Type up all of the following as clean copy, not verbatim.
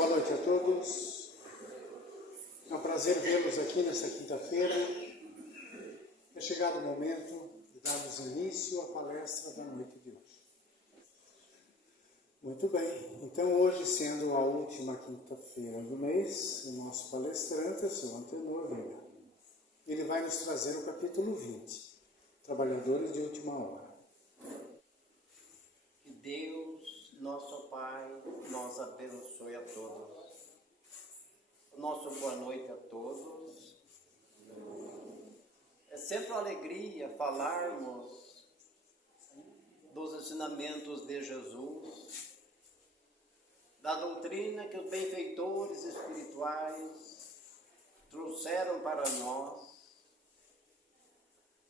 Boa noite a todos. É um prazer vê-los aqui nesta quinta-feira. É chegado o momento de darmos início à palestra da noite de hoje. Muito bem, então hoje, sendo a última quinta-feira do mês, o nosso palestrante é o seu Antenor Vila. Ele vai nos trazer o capítulo 20, Trabalhadores de Última Hora. Que Deus, nosso Pai, nos abençoe a todos. Nosso boa noite a todos. É sempre uma alegria falarmos dos ensinamentos de Jesus, da doutrina que os benfeitores espirituais trouxeram para nós.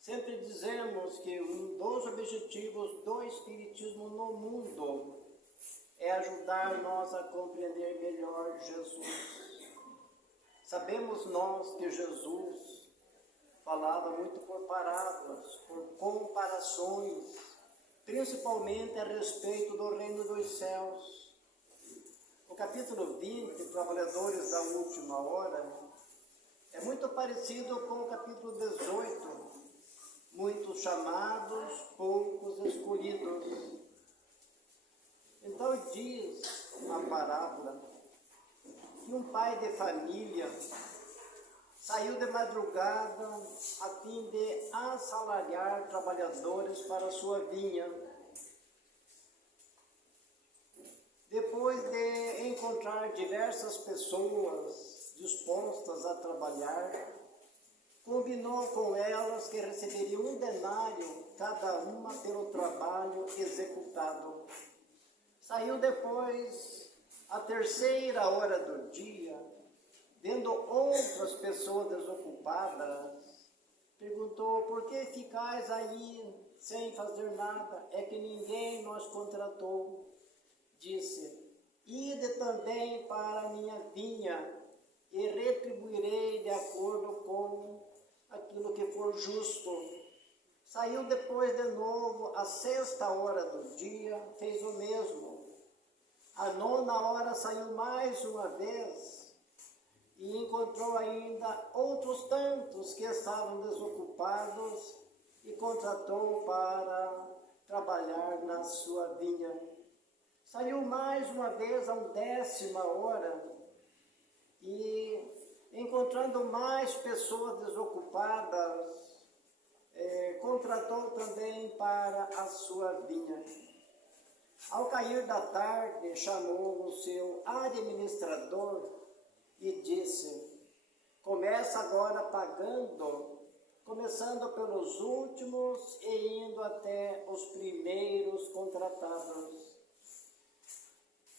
Sempre dizemos que um dos objetivos do Espiritismo no mundo é ajudar nós a compreender melhor Jesus. Sabemos nós que Jesus falava muito por parábolas, por comparações, principalmente a respeito do reino dos céus. O capítulo 20, Trabalhadores da Última Hora, é muito parecido com o capítulo 18, muitos chamados, poucos escolhidos. Então diz a parábola que um pai de família saiu de madrugada a fim de assalariar trabalhadores para a sua vinha. Depois de encontrar diversas pessoas dispostas a trabalhar, combinou com elas que receberiam um denário cada uma pelo trabalho executado. Saiu depois, à terceira hora do dia, vendo outras pessoas desocupadas, perguntou: por que ficais aí sem fazer nada? É que ninguém nos contratou. Disse: ide também para a minha vinha e retribuirei de acordo com aquilo que for justo. Saiu depois de novo, à sexta hora do dia, fez o mesmo. À nona hora saiu mais uma vez e encontrou ainda outros tantos que estavam desocupados e contratou para trabalhar na sua vinha. Saiu mais uma vez à 10ª hora e, encontrando mais pessoas desocupadas, contratou também para a sua vinha. Ao cair da tarde, chamou o seu administrador e disse: começa agora pagando, começando pelos últimos e indo até os primeiros contratados.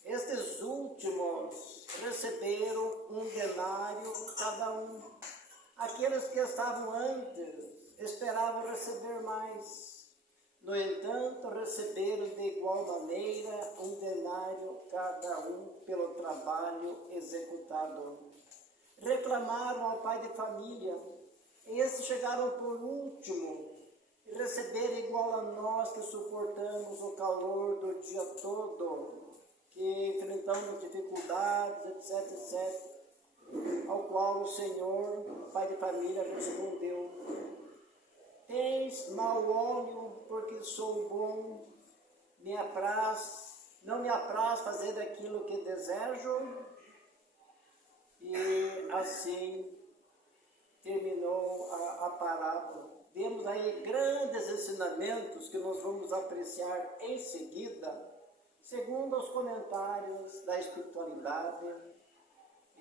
Estes últimos receberam um denário cada um. Aqueles que estavam antes esperavam receber mais. No entanto, receberam de igual maneira um denário cada um pelo trabalho executado. Reclamaram ao pai de família, e esses chegaram por último e receberam igual a nós que suportamos o calor do dia todo, que enfrentamos dificuldades, etc, etc. Ao qual o Senhor, pai de família, respondeu: tens mau óleo, porque sou bom, não me apraz fazer aquilo que desejo. E assim terminou a parábola. Temos aí grandes ensinamentos que nós vamos apreciar em seguida, segundo os comentários da espiritualidade,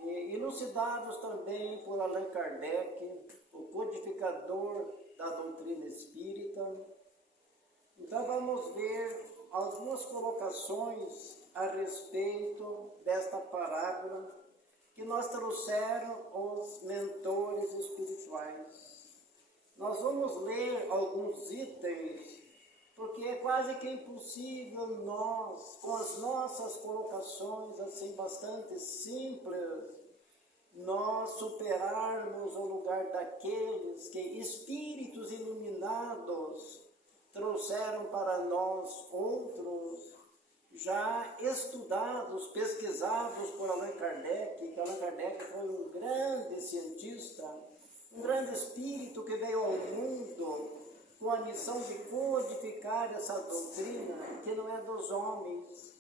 elucidados também por Allan Kardec, o codificador da doutrina espírita. Então vamos ver algumas colocações a respeito desta parábola que nos trouxeram os mentores espirituais. Nós vamos ler alguns itens, porque é quase que impossível nós, com as nossas colocações assim bastante simples, nós superarmos o lugar daqueles que espíritos iluminados trouxeram para nós outros já estudados, pesquisados por Allan Kardec, que Allan Kardec foi um grande cientista, um grande espírito que veio ao mundo com a missão de codificar essa doutrina que não é dos homens,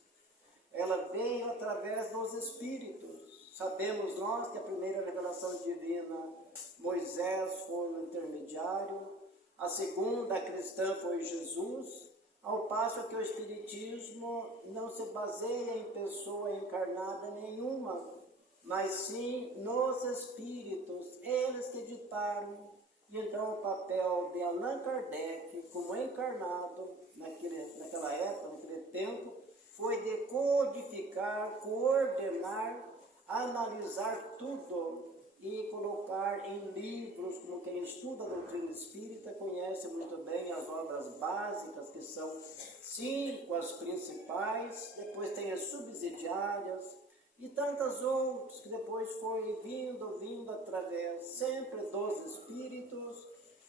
ela veio através dos espíritos. Sabemos nós que a primeira revelação divina, Moisés foi o intermediário, a segunda cristã foi Jesus, ao passo que o Espiritismo não se baseia em pessoa encarnada nenhuma, mas sim nos espíritos, eles que ditaram. E então o papel de Allan Kardec, como encarnado naquela época, naquele tempo, foi de codificar, coordenar, analisar tudo e colocar em livros, como quem estuda a doutrina espírita conhece muito bem as obras básicas, que são 5 as principais, depois tem as subsidiárias e tantas outras que depois foi vindo através sempre dos espíritos.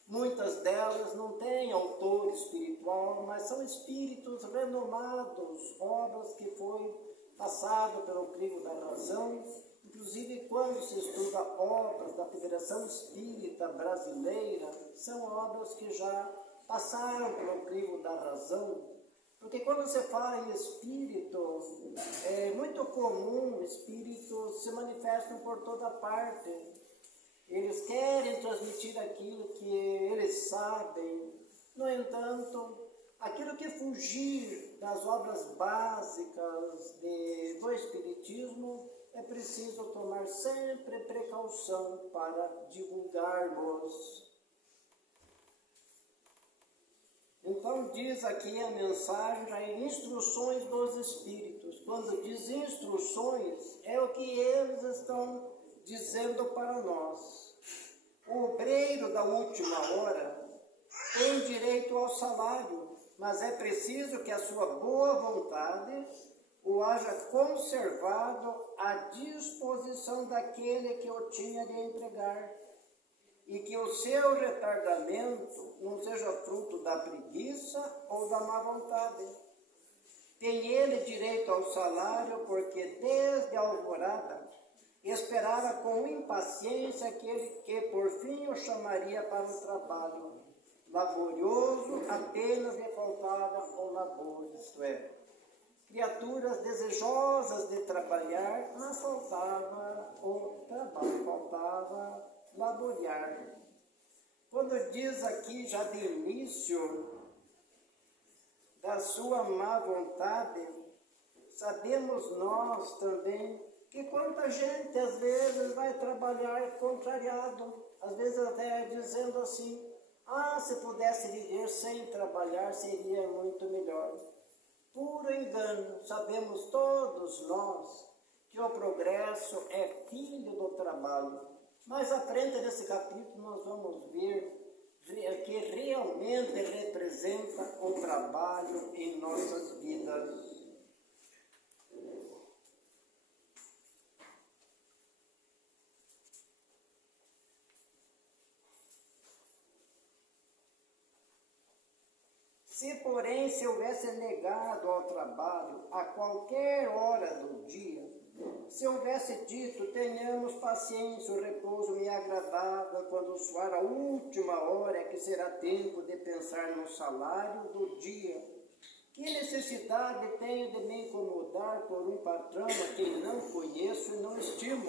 Muitas delas não têm autor espiritual, mas são espíritos renomados, obras que foi passado pelo crivo da razão. Inclusive, quando se estuda obras da Federação Espírita Brasileira, são obras que já passaram pelo crivo da razão. Porque quando você fala em espírito, é muito comum espíritos se manifestam por toda parte. Eles querem transmitir aquilo que eles sabem. No entanto, aquilo que fugir das obras básicas do Espiritismo, é preciso tomar sempre precaução para divulgarmos. Então diz aqui a mensagem, instruções dos Espíritos. Quando diz instruções, é o que eles estão dizendo para nós. O obreiro da última hora tem direito ao salário, mas é preciso que a sua boa vontade o haja conservado à disposição daquele que o tinha de empregar, e que o seu retardamento não seja fruto da preguiça ou da má vontade. Tem ele direito ao salário, porque desde a alvorada esperava com impaciência aquele que por fim o chamaria para o trabalho. Laborioso, apenas lhe faltava o labor, isto é, criaturas desejosas de trabalhar, mas faltava o trabalho, faltava laborear. Quando diz aqui já de início da sua má vontade, sabemos nós também que quanta gente às vezes vai trabalhar contrariado, às vezes até dizendo assim, se pudesse viver sem trabalhar seria muito melhor. Puro engano. Sabemos todos nós que o progresso é filho do trabalho. Mais à frente nesse capítulo nós vamos ver que realmente representa o trabalho em nossas vidas. Se, porém, se houvesse negado ao trabalho a qualquer hora do dia, se houvesse dito, tenhamos paciência, o repouso me agradava, quando soar a última hora é que será tempo de pensar no salário do dia. Que necessidade tenho de me incomodar por um patrão a quem não conheço e não estimo?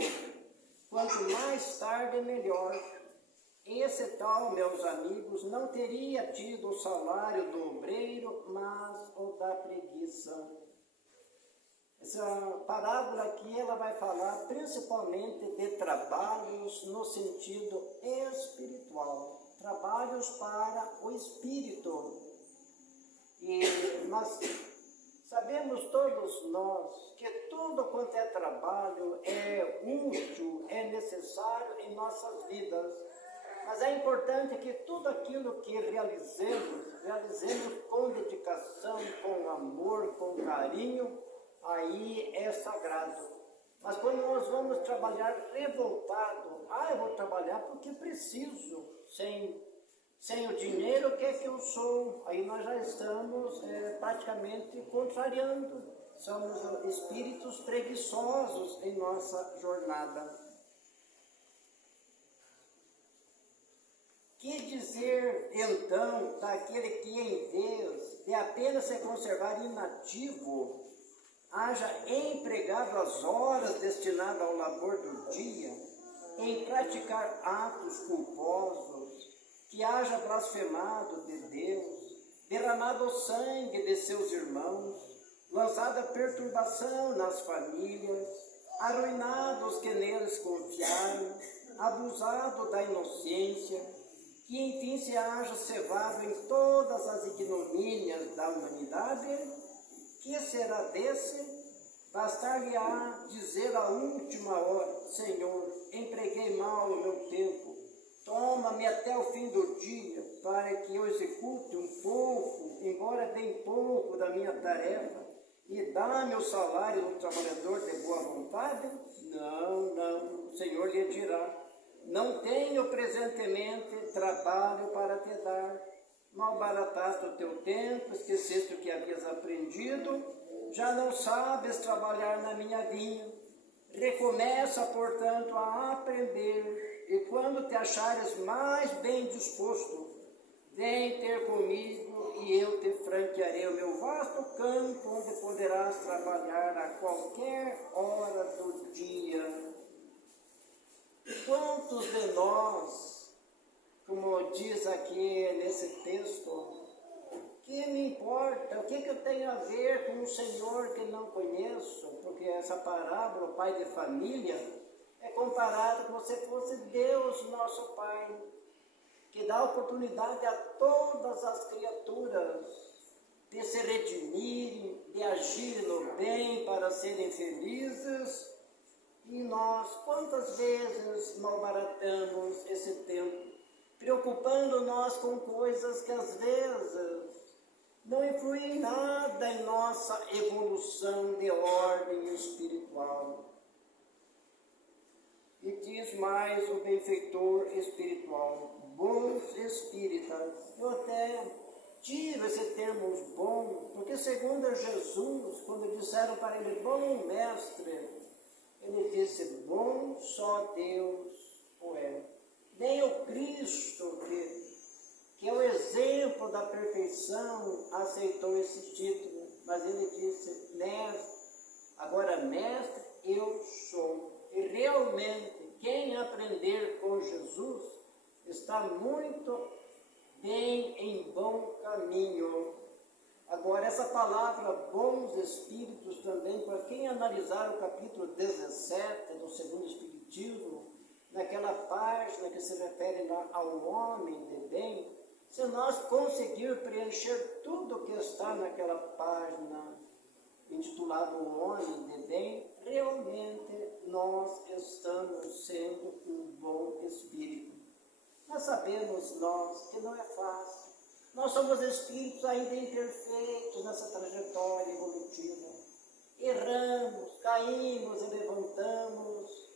Quanto mais tarde, melhor. Esse tal, meus amigos, não teria tido o salário do obreiro, mas o da preguiça. Essa parábola aqui, ela vai falar principalmente de trabalhos no sentido espiritual. Trabalhos para o espírito. E nós sabemos todos nós que tudo quanto é trabalho é útil, é necessário em nossas vidas. Mas é importante que tudo aquilo que realizemos com dedicação, com amor, com carinho, aí é sagrado. Mas quando nós vamos trabalhar revoltado, eu vou trabalhar porque preciso, sem o dinheiro, o que é que eu sou? Aí nós já estamos praticamente contrariando. somos espíritos preguiçosos em nossa jornada. Que dizer, então, daquele que, em vez de apenas se conservar inativo, haja empregado as horas destinadas ao labor do dia em praticar atos culposos, que haja blasfemado de Deus, derramado o sangue de seus irmãos, lançada perturbação nas famílias, arruinado os que neles confiaram, abusado da inocência, que enfim se haja cevado em todas as ignomínias da humanidade? Que será desse? Bastar-lhe-á dizer à última hora: Senhor, empreguei mal o meu tempo, toma-me até o fim do dia, para que eu execute um pouco, embora bem pouco, da minha tarefa, e dá-me o salário do trabalhador de boa vontade? Não, o Senhor lhe dirá: não tenho presentemente trabalho para te dar. Malbarataste o teu tempo, esqueceste o que havias aprendido, já não sabes trabalhar na minha vinha. Recomeça, portanto, a aprender, e quando te achares mais bem disposto, vem ter comigo e eu te franquearei o meu vasto campo, onde poderás trabalhar a qualquer hora do dia. Quantos de nós, como diz aqui nesse texto, que me importa, o que eu tenho a ver com um Senhor que não conheço? Porque essa parábola, o pai de família, é comparado como se fosse Deus, nosso Pai, que dá oportunidade a todas as criaturas de se redimirem, de agirem no bem para serem felizes. E nós, quantas vezes malbaratamos esse tempo, preocupando-nos com coisas que às vezes não influem nada em nossa evolução de ordem espiritual. E diz mais o benfeitor espiritual: bons espíritas. Eu até tiro esse termo bom, porque segundo Jesus, quando disseram para ele, bom mestre, ele disse, bom só Deus o é. Nem o Cristo, que é o exemplo da perfeição, aceitou esse título, mas ele disse, mestre, agora mestre eu sou. E realmente, quem aprender com Jesus está muito bem, em bom caminho. Agora, essa palavra bons espíritos também, para quem analisar o capítulo 17 do segundo Espiritismo, naquela página que se refere lá ao homem de bem, se nós conseguir preencher tudo que está naquela página intitulada O Homem de Bem, realmente nós estamos sendo um bom espírito. Mas sabemos nós que não é fácil. Nós somos espíritos ainda imperfeitos nessa trajetória evolutiva. Erramos, caímos e levantamos,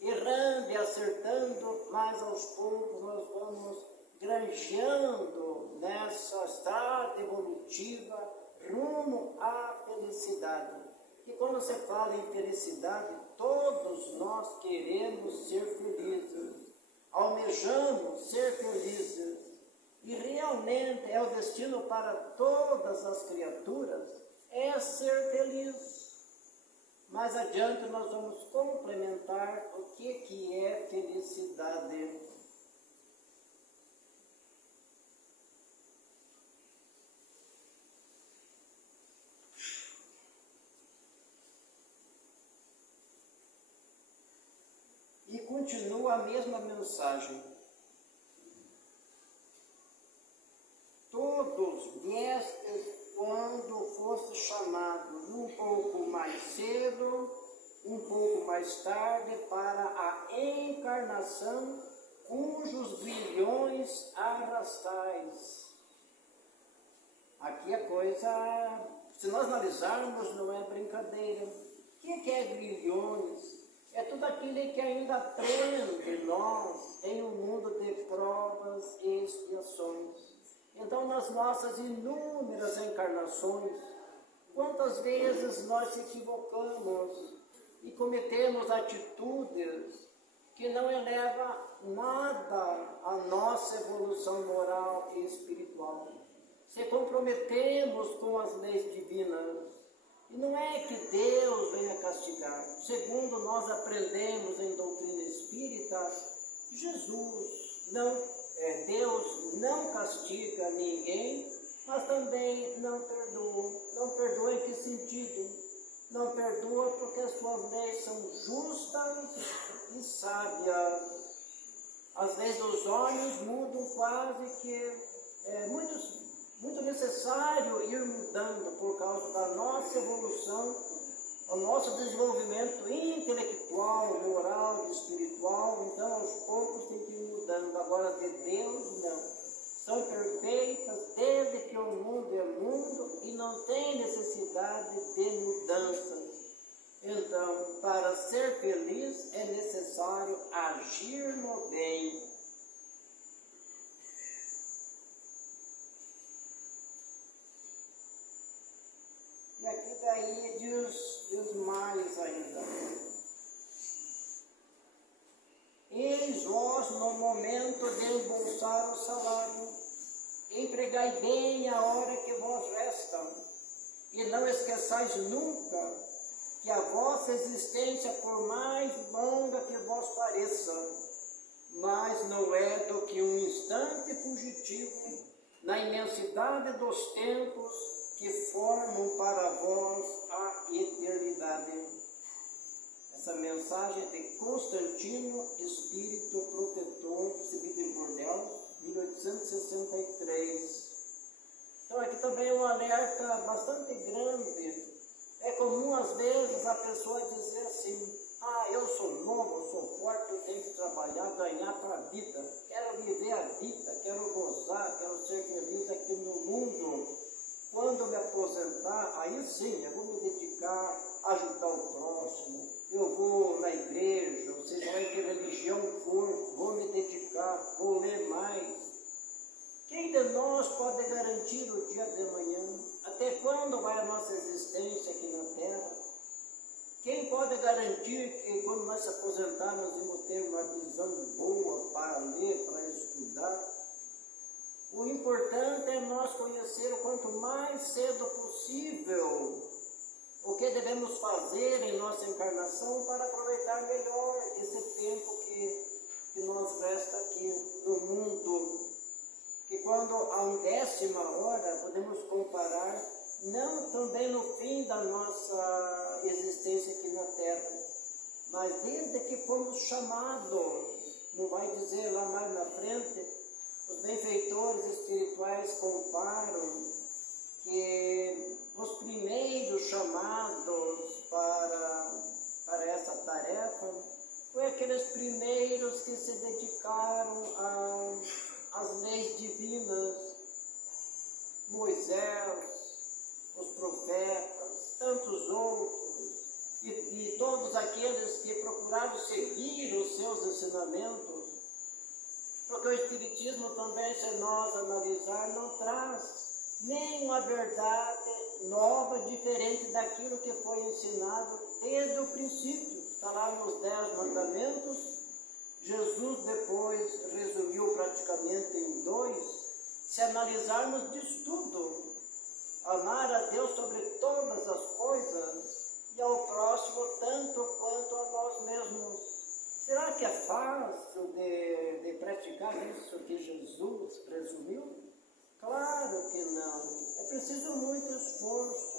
errando e acertando, mas aos poucos nós vamos granjeando nessa estrada evolutiva rumo à felicidade. E quando se fala em felicidade, todos nós queremos ser felizes, almejamos ser felizes. E realmente é o destino para todas as criaturas, é ser feliz. Mais adiante nós vamos complementar o que é felicidade. E continua a mesma mensagem. Todos viestes quando foste chamados, um pouco mais cedo, um pouco mais tarde, para a encarnação, cujos grilhões arrastais. Aqui a coisa, se nós analisarmos, não é brincadeira. O que é grilhões? É tudo aquilo que ainda prende nós em um mundo de provas e expiações. Então, nas nossas inúmeras encarnações, Quantas vezes nós se equivocamos e cometemos atitudes que não elevam nada à nossa evolução moral e espiritual. Se comprometemos com as leis divinas. E não é que Deus venha castigar. Segundo nós aprendemos em doutrina espírita, Deus não castiga ninguém, mas também não perdoa. Não perdoa em que sentido? Não perdoa porque as suas leis são justas e sábias. As leis dos homens mudam quase que muito necessário ir mudando por causa da nossa evolução, o nosso desenvolvimento intelectual, moral, espiritual. Então, aos poucos tem que ir mudando. Agora, de Deus, não. São perfeitas desde que o mundo é mundo e não tem necessidade de mudanças. Então, para ser feliz é necessário agir no bem. E aqui daí diz mais ainda. Eis vós no momento de embolsar o salário, empregai bem a hora que vos resta, e não esqueçais nunca que a vossa existência, por mais longa que vos pareça, mas não é do que um instante fugitivo na imensidade dos tempos que formam para vós a eternidade. Essa mensagem é de Constantino, Espírito Protetor, recebido em Bordeaux, 1863. Então aqui também é um alerta bastante grande. É comum às vezes a pessoa dizer assim: eu sou novo, eu sou forte, eu tenho que trabalhar, ganhar para a vida. Quero viver a vida, quero gozar, quero ser feliz aqui no mundo. Quando me aposentar, aí sim, eu vou me dedicar a ajudar o próximo. Eu vou na igreja, ou seja lá em que religião for, vou me dedicar, vou ler mais. Quem de nós pode garantir o dia de amanhã? Até quando vai a nossa existência aqui na Terra? Quem pode garantir que quando nós se aposentarmos vamos ter uma visão boa para ler, para estudar? O importante é nós conhecer o quanto mais cedo possível o que devemos fazer em nossa encarnação para aproveitar melhor esse tempo que nos resta aqui no mundo. Que quando a 1ª hora podemos comparar, não também no fim da nossa existência aqui na Terra, mas desde que fomos chamados, não vai dizer lá mais na frente, os benfeitores espirituais comparam que os primeiros chamados para essa tarefa foi aqueles primeiros que se dedicaram às leis divinas, Moisés, os profetas, tantos outros, e todos aqueles que procuraram seguir os seus ensinamentos. Porque o Espiritismo também, se nós analisar, não traz nenhuma verdade nova, diferente daquilo que foi ensinado desde o princípio. Está lá nos 10 mandamentos. Jesus depois resumiu praticamente em 2. Se analisarmos diz tudo. Amar a Deus sobre todas as coisas e ao próximo tanto quanto a nós mesmos. Será que é fácil de praticar isso que Jesus presumiu? Claro que não. É preciso muito esforço.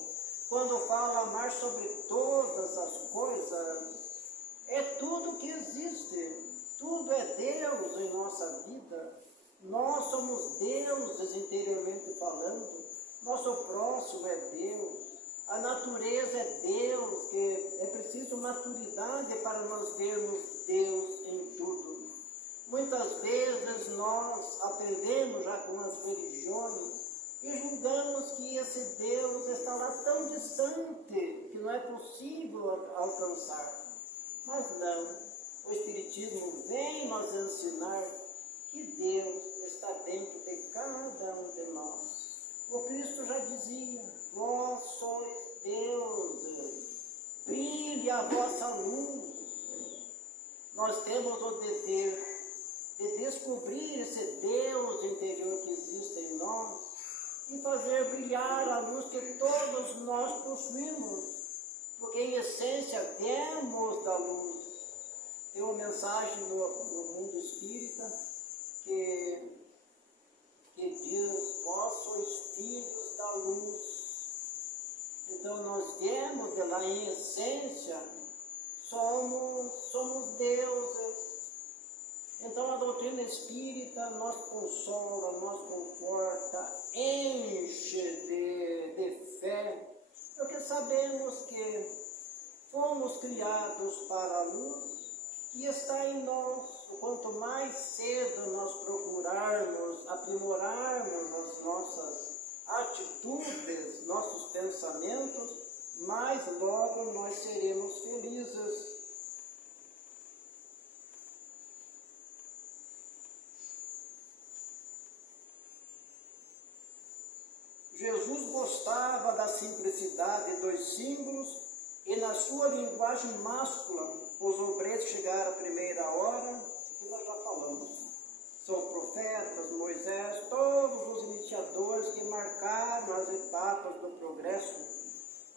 Quando fala amar sobre todas as coisas, é tudo que existe. Tudo é Deus em nossa vida. Nós somos deuses interiormente falando. Nosso próximo é Deus. A natureza é Deus, que é preciso maturidade para nós vermos Deus em tudo. Muitas vezes nós aprendemos já com as religiões e julgamos que esse Deus está lá tão distante que não é possível alcançar. Mas não, o Espiritismo vem nos ensinar que Deus está dentro de cada um de nós. O Cristo já dizia: vós sois deuses, brilhe a vossa luz. Nós temos o dever de descobrir esse Deus interior que existe em nós e fazer brilhar a luz que todos nós possuímos, porque em essência viemos da luz. Tem uma mensagem no mundo espírita que diz: vós sois filhos da luz. Então nós viemos de lá, em essência, somos deuses. Então a doutrina espírita nos consola, nos conforta, enche de fé, porque sabemos que fomos criados para a luz que está em nós. Quanto mais cedo nós procurarmos aprimorarmos as nossas atitudes, nossos pensamentos, mais logo nós seremos felizes. Jesus gostava da simplicidade dos símbolos e na sua linguagem máscula os obreiros chegaram à primeira hora, isso que nós já falamos. São profetas, Moisés, todos os iniciadores que marcaram as etapas do progresso,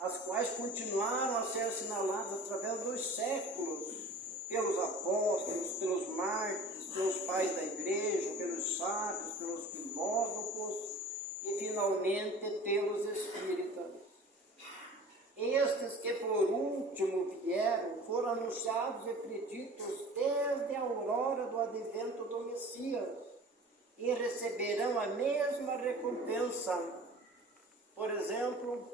as quais continuaram a ser assinaladas através dos séculos, pelos apóstolos, pelos mártires, pelos pais da igreja, pelos sábios, pelos filósofos e finalmente pelos espíritas. Estes que por último vieram foram anunciados e preditos desde a aurora do advento do Messias e receberão a mesma recompensa. Por exemplo,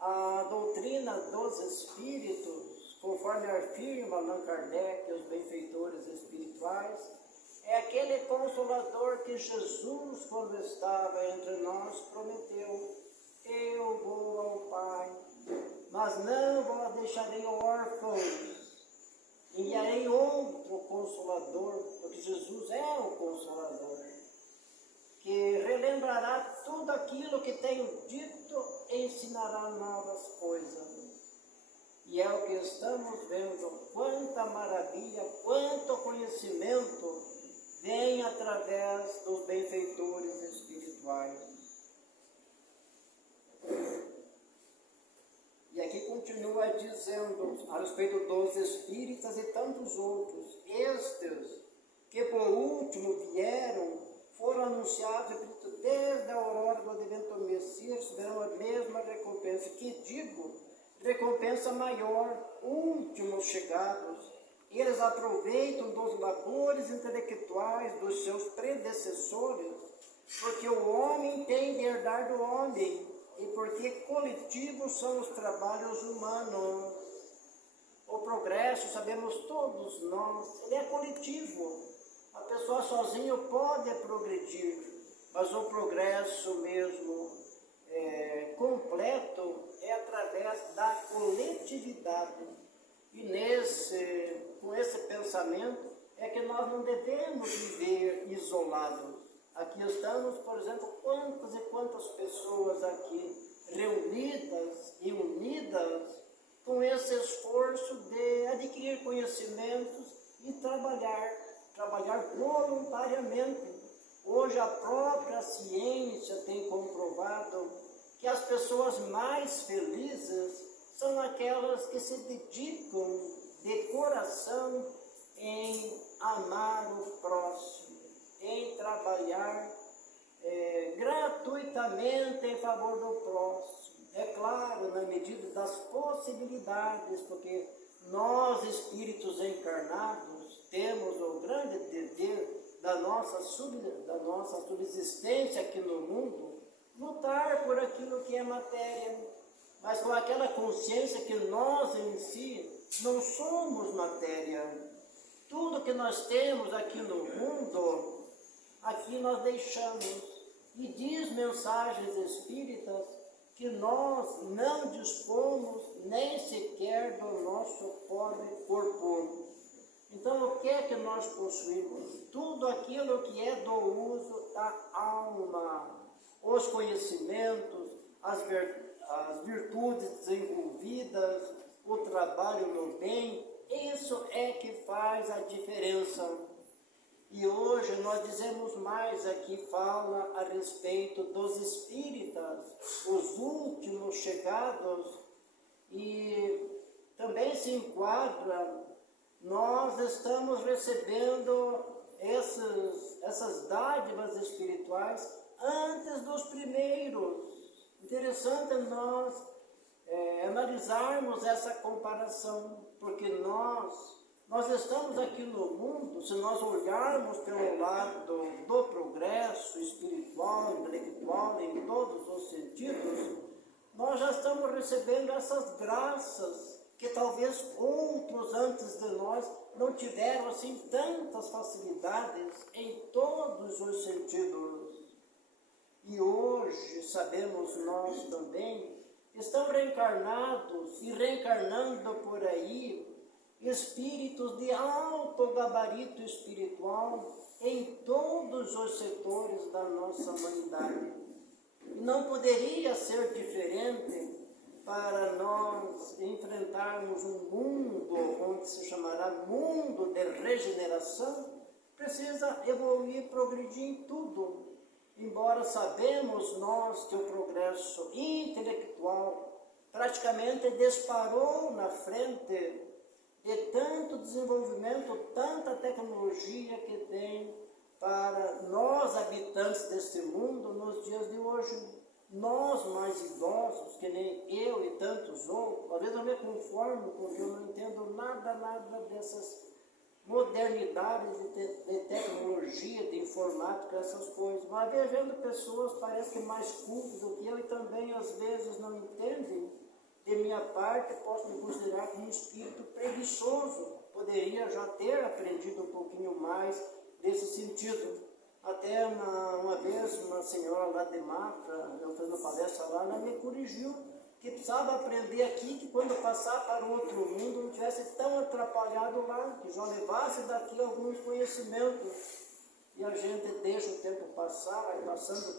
a doutrina dos espíritos, conforme afirma Allan Kardec e os benfeitores espirituais, é aquele consolador que Jesus, quando estava entre nós, prometeu: eu vou ao Pai, mas não vos deixarei órfãos, enviarei outro Consolador, porque Jesus é o Consolador, que relembrará tudo aquilo que tenho dito e ensinará novas coisas. E é o que estamos vendo, quanta maravilha, quanto conhecimento vem através dos benfeitores espirituais. E aqui continua dizendo a respeito dos espíritas e tantos outros: estes que por último vieram foram anunciados desde a aurora do advento do Messias, receberão a mesma recompensa. Que digo, recompensa maior, últimos chegados. Eles aproveitam dos labores intelectuais dos seus predecessores, porque o homem tem de herdar do homem, e porque coletivos são os trabalhos humanos. O progresso, sabemos todos nós, ele é coletivo. A pessoa sozinha pode progredir, mas o progresso mesmo completo é através da coletividade. E com esse pensamento é que nós não devemos viver isolados. Aqui estamos, por exemplo, quantas e quantas pessoas aqui reunidas e unidas com esse esforço de adquirir conhecimentos e trabalhar voluntariamente. Hoje a própria ciência tem comprovado que as pessoas mais felizes são aquelas que se dedicam de coração em amar o próximo, em trabalhar gratuitamente em favor do próximo. É claro, na medida das possibilidades, porque nós, espíritos encarnados, temos o grande dever da nossa subsistência aqui no mundo, lutar por aquilo que é matéria, mas com aquela consciência que nós em si não somos matéria. Tudo que nós temos aqui no mundo, aqui nós deixamos. E diz mensagens espíritas que nós não dispomos nem sequer do nosso pobre corpo. Então o que é que nós possuímos? Tudo aquilo que é do uso da alma, os conhecimentos, as virtudes desenvolvidas, o trabalho no bem, isso é que faz a diferença. E hoje nós dizemos mais aqui, fala a respeito dos espíritas, os últimos chegados, e também se enquadra, nós estamos recebendo essas dádivas espirituais antes dos primeiros. Interessante nós analisarmos essa comparação, porque nós estamos aqui no mundo, se nós olharmos pelo lado do progresso espiritual, intelectual, em todos os sentidos, nós já estamos recebendo essas graças que talvez outros antes de nós não tiveram assim tantas facilidades em todos os sentidos. E hoje, sabemos nós também, estão reencarnados e reencarnando por aí espíritos de alto gabarito espiritual em todos os setores da nossa humanidade. Não poderia ser diferente para nós enfrentarmos um mundo onde se chamará mundo de regeneração. Precisa evoluir, progredir em tudo. Embora sabemos nós que o progresso intelectual praticamente disparou na frente de tanto desenvolvimento, tanta tecnologia que tem para nós habitantes deste mundo nos dias de hoje. Nós mais idosos, que nem eu e tantos outros, às vezes eu me conformo porque eu não entendo nada dessas modernidades de tecnologia, de informática, essas coisas. Mas vendo pessoas, parece que mais cultas do que eu e também às vezes não entendem. De minha parte, posso me considerar como um espírito preguiçoso. Poderia já ter aprendido um pouquinho mais desse sentido. Até uma vez, uma senhora lá de Mafra, eu fiz uma palestra lá, ela me corrigiu que precisava aprender aqui, que quando passar para o outro mundo não tivesse tão atrapalhado lá, que já levasse daqui alguns conhecimentos. E a gente deixa o tempo passar, vai passando,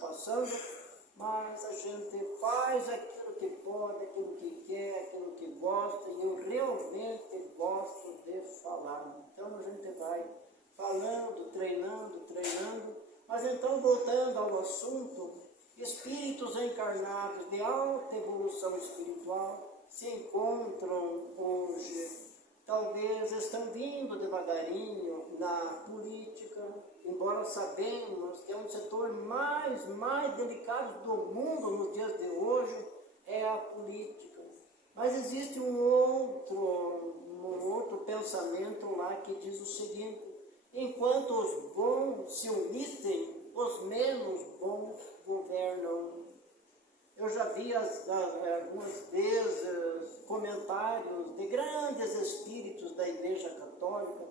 mas a gente faz aquilo que pode, aquilo que quer, aquilo que gosta, e eu realmente gosto de falar. Então a gente vai falando, treinando, mas então voltando ao assunto, espíritos encarnados de alta evolução espiritual se encontram hoje, talvez estão vindo devagarinho na política, embora sabemos que é um setor mais delicado do mundo nos dias de hoje, é a política. Mas existe um outro pensamento lá que diz o seguinte: enquanto os bons se omitem, os menos bons governam. Eu já vi algumas vezes comentários de grandes espíritos da Igreja Católica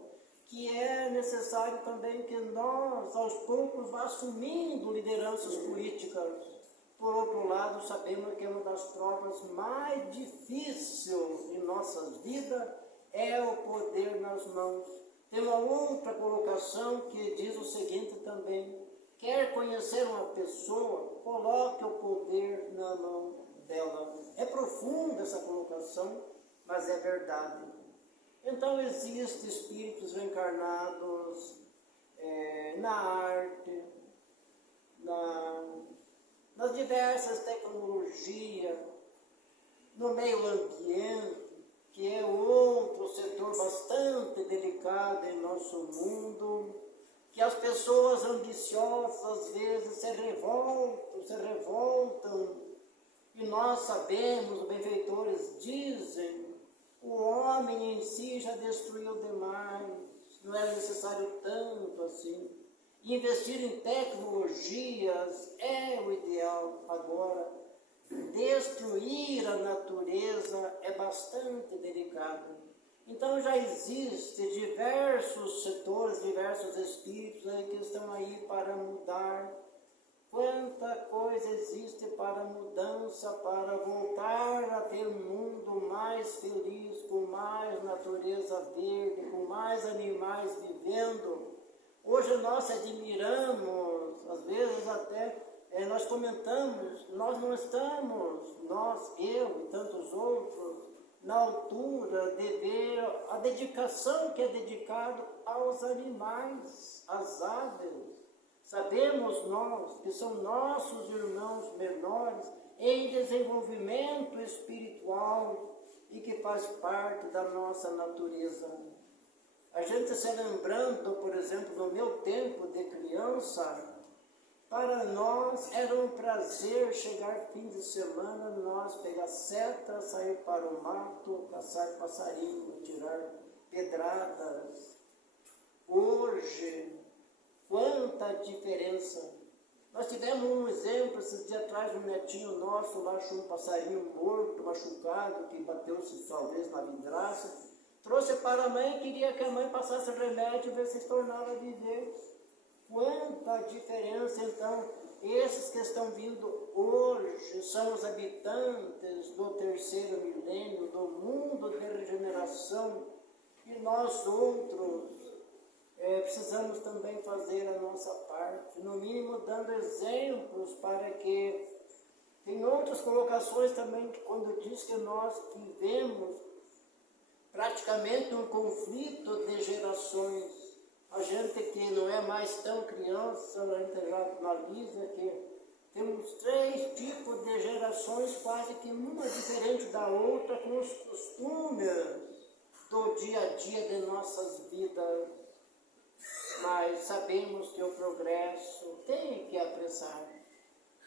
que é necessário também que nós, aos poucos, vá assumindo lideranças políticas. Por outro lado, sabemos que uma das provas mais difíceis em nossas vidas é o poder nas mãos. Tem uma outra colocação que diz o seguinte também: quer conhecer uma pessoa, coloque o poder na mão dela. É profunda essa colocação, mas é verdade. Então existem espíritos reencarnados na arte, nas diversas tecnologias, no meio ambiente, que é outro setor bastante delicado em nosso mundo, que as pessoas ambiciosas às vezes se revoltam, e nós sabemos, os benfeitores dizem, o homem em si já destruiu demais, não é necessário tanto assim. Investir em tecnologias é o ideal. Agora, destruir a natureza é bastante delicado. Então já existem diversos setores, diversos espíritos aí que estão aí para mudar. Quanta coisa existe para mudança, para voltar a ter um mundo mais feliz, com mais natureza verde, com mais animais vivendo. Hoje nós admiramos, às vezes até nós comentamos, nós não estamos, eu e tantos outros, na altura de ver a dedicação que é dedicada aos animais, às aves. Sabemos nós que são nossos irmãos menores em desenvolvimento espiritual e que faz parte da nossa natureza. A gente se lembrando, por exemplo, no meu tempo de criança, para nós era um prazer chegar fim de semana, nós pegar seta, sair para o mato, caçar passarinho, tirar pedradas. Hoje, quanta diferença! Nós tivemos um exemplo, esses dias atrás, um netinho nosso lá achou um passarinho morto, machucado, que bateu-se talvez na vidraça, trouxe para a mãe e queria que a mãe passasse remédio e ver se tornava a viver. Quanta diferença, então, esses que estão vindo hoje são os habitantes do terceiro milênio, do mundo de regeneração, e nós outros precisamos também fazer a nossa parte, no mínimo dando exemplos para que... Tem outras colocações também, que quando diz que nós vivemos praticamente um conflito de gerações. A gente que não é mais tão criança, a gente já analisa que temos 3 tipos de gerações, quase que uma diferente da outra, com os costumes do dia a dia de nossas vidas. Mas sabemos que o progresso tem que apressar.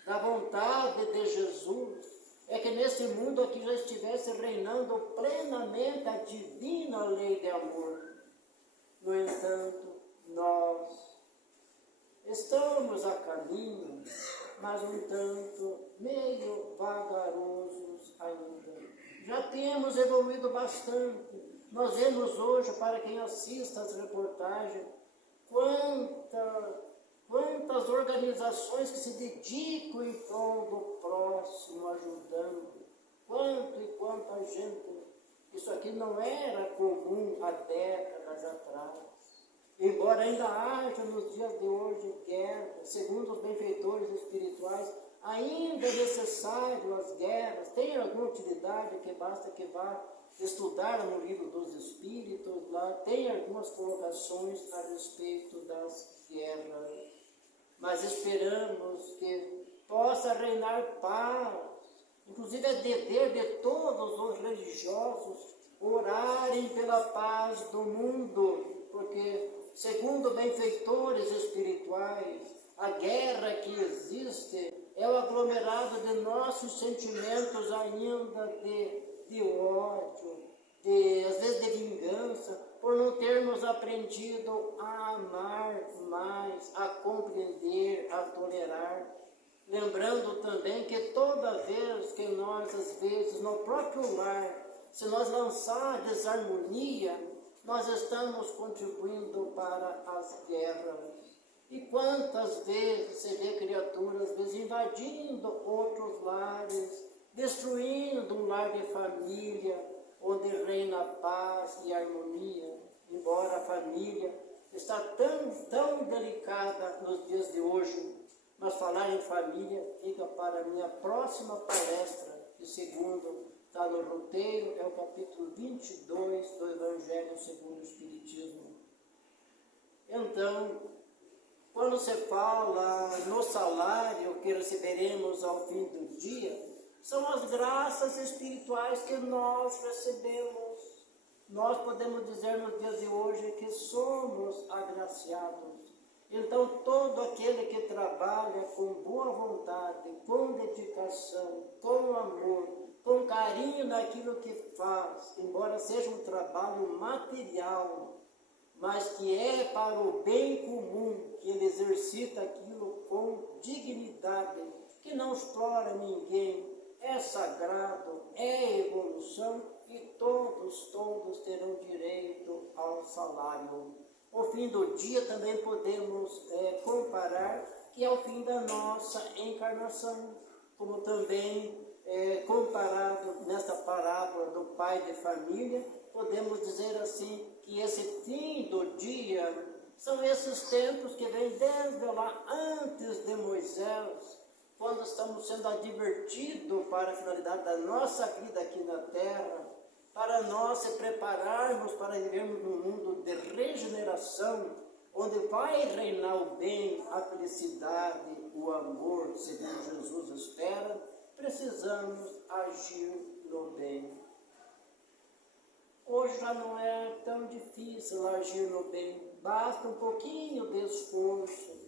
Da vontade de Jesus é que nesse mundo aqui já estivesse reinando plenamente a divina lei de amor. No entanto, nós estamos a caminho, mas um tanto meio vagarosos ainda. Já temos evoluído bastante. Nós vemos hoje, para quem assista às reportagens, quantas organizações que se dedicam em prol do próximo, ajudando. Quanta gente. Isso aqui não era comum há décadas atrás. Embora ainda haja nos dias de hoje guerra, segundo os benfeitores espirituais, ainda é necessário as guerras, tem alguma utilidade que basta que vá estudar no livro dos Espíritos, lá tem algumas colocações a respeito das guerras. Mas esperamos que possa reinar paz. Inclusive é dever de todos os religiosos orarem pela paz do mundo, porque, segundo benfeitores espirituais, a guerra que existe é o aglomerado de nossos sentimentos ainda de ódio, às vezes de vingança, por não termos aprendido a amar mais, a compreender, a tolerar. Lembrando também que toda vez que nós, às vezes, no próprio lar, se nós lançar desarmonia, nós estamos contribuindo para as guerras. E quantas vezes se vê criaturas, às vezes, invadindo outros lares, destruindo um lar de família, onde reina paz e harmonia, embora a família está tão delicada nos dias de hoje. Mas falar em família fica para a minha próxima palestra, que segundo está no roteiro, é o capítulo 22 do Evangelho segundo o Espiritismo. Então, quando se fala no salário que receberemos ao fim do dia, são as graças espirituais que nós recebemos. Nós podemos dizer nos dias de hoje que somos agraciados. Então, todo aquele que trabalha com boa vontade, com dedicação, com amor, com carinho naquilo que faz, embora seja um trabalho material, mas que é para o bem comum, que ele exercita aquilo com dignidade, que não explora ninguém, é sagrado, é evolução e todos terão direito ao salário. O fim do dia também podemos comparar que é o fim da nossa encarnação, como também comparado nesta parábola do pai de família, podemos dizer assim que esse fim do dia são esses tempos que vêm desde lá antes de Moisés, quando estamos sendo advertidos para a finalidade da nossa vida aqui na Terra, para nós se prepararmos para vivermos num mundo de regeneração, onde vai reinar o bem, a felicidade, o amor, segundo Jesus espera, precisamos agir no bem. Hoje já não é tão difícil agir no bem, basta um pouquinho de esforço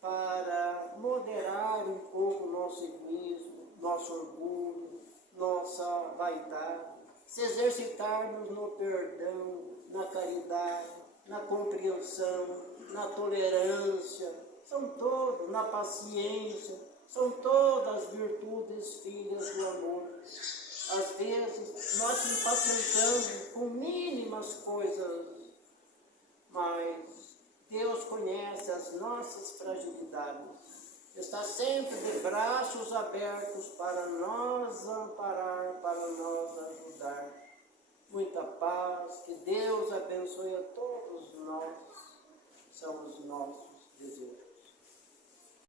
para moderar um pouco o nosso egoísmo, nosso orgulho, nossa vaidade, se exercitarmos no perdão, na caridade, na compreensão, na tolerância, são todas, na paciência, são todas virtudes filhas do amor. Às vezes, nós nos impacientamos com mínimas coisas, mas Deus conhece as nossas fragilidades. Está sempre de braços abertos para nos amparar, para nos ajudar. Muita paz, que Deus abençoe.